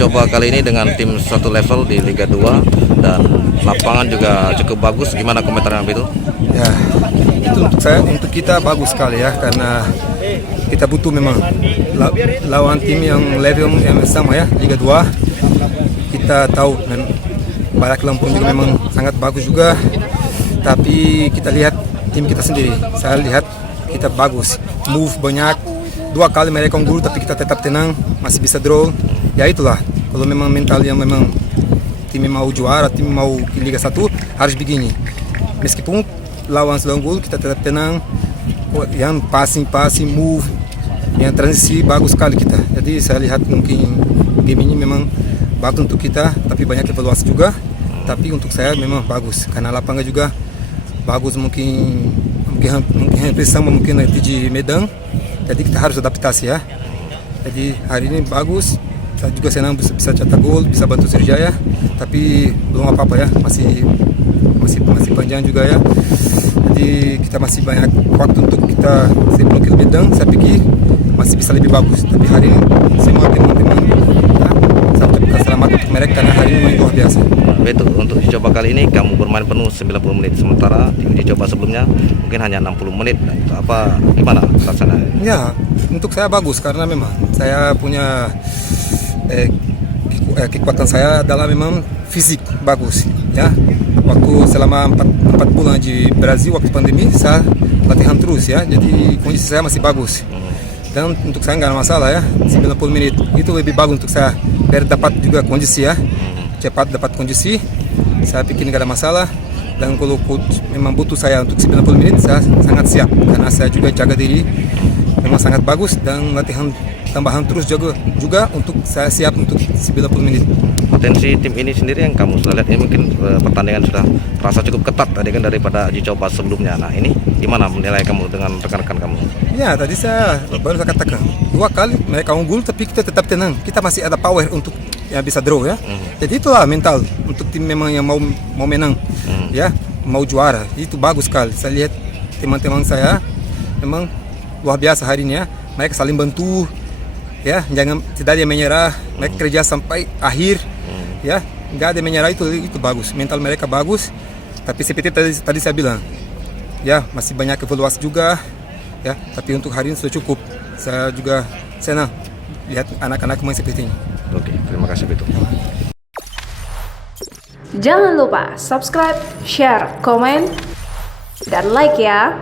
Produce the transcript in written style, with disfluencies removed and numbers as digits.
coba kali ini dengan tim satu level di Liga 2 dan lapangan juga cukup bagus. Gimana komentarnya itu? Ya, itu untuk kita bagus sekali ya, karena kita butuh memang lawan tim yang level yang sama ya, Liga 2. Kita tahu Badak Lampung juga memang sangat bagus juga, tapi kita lihat tim kita sendiri. Saya lihat kita bagus, move banyak. 2 kali mereka unggul tapi kita tetap tenang, masih bisa draw. Ya itulah, kalau memang mental yang memang tim mau juara, tim mau ke Liga 1 harus begini. Meskipun lawan sudah unggul, kita tetap tenang. Yang passing, move, yang transisi bagus sekali kita. Jadi saya lihat mungkin game ini memang bagus untuk kita, tapi banyak evaluasi juga. Tapi untuk saya memang bagus, karena lapangan juga bagus, mungkin hampir sama mungkin di Medan. Jadi kita harus adaptasi ya. Jadi hari ini bagus. Saya juga senang bisa cetak gol, bisa bantu Sriwijaya. Tapi belum apa-apa ya, masih panjang juga ya. Jadi kita masih banyak waktu untuk kita sebelum ke Medan. Saya pikir masih bisa lebih bagus. Tapi hari ini semua teman-teman ya, saya ucapkan selamat untuk mereka karena hari ini luar biasa. Betul, untuk uji coba kali ini kamu bermain penuh 90 menit, sementara di uji coba sebelumnya mungkin hanya 60 menit. Apa gimana rasanya? Ya, untuk saya bagus karena memang saya punya kekuatan saya adalah memang fisik bagus ya. Waktu selama 4 bulan di Brazil waktu pandemi saya latihan terus ya, jadi kondisi saya masih bagus. Dan untuk saya nggak ada masalah ya, 90 menit itu lebih bagus untuk saya biar dapat juga kondisi ya, cepat dapat kondisi. Saya pikir nggak ada masalah. Dan kalau coach memang butuh saya untuk 90 menit, saya sangat siap karena saya juga jaga diri memang sangat bagus, dan latihan tambahan terus juga untuk saya siap untuk 90 menit. Potensi tim ini sendiri yang kamu sudah lihat ini mungkin pertandingan sudah terasa cukup ketat tadi kan daripada uji coba sebelumnya. Nah ini gimana menilai kamu dengan rekan-rekan kamu? Ya tadi baru saya katakan 2 kali mereka unggul tapi kita tetap tenang. Kita masih ada power untuk ya bisa draw ya. Jadi itulah mental untuk tim memang yang mau menang ya, mau juara. Itu bagus sekali. Saya lihat teman-teman saya memang luar biasa hari ini ya. Mereka saling bantu ya, tidak ada yang menyerah. Mereka kerja sampai akhir ya, nggak ada yang menyerah. Itu bagus, mental mereka bagus. Tapi seperti tadi saya bilang ya, masih banyak evaluasi juga ya, tapi untuk hari ini sudah cukup. Saya juga senang lihat anak-anak main seperti ini. Oke, terima kasih Beto. Jangan lupa subscribe, share, komen, dan like ya.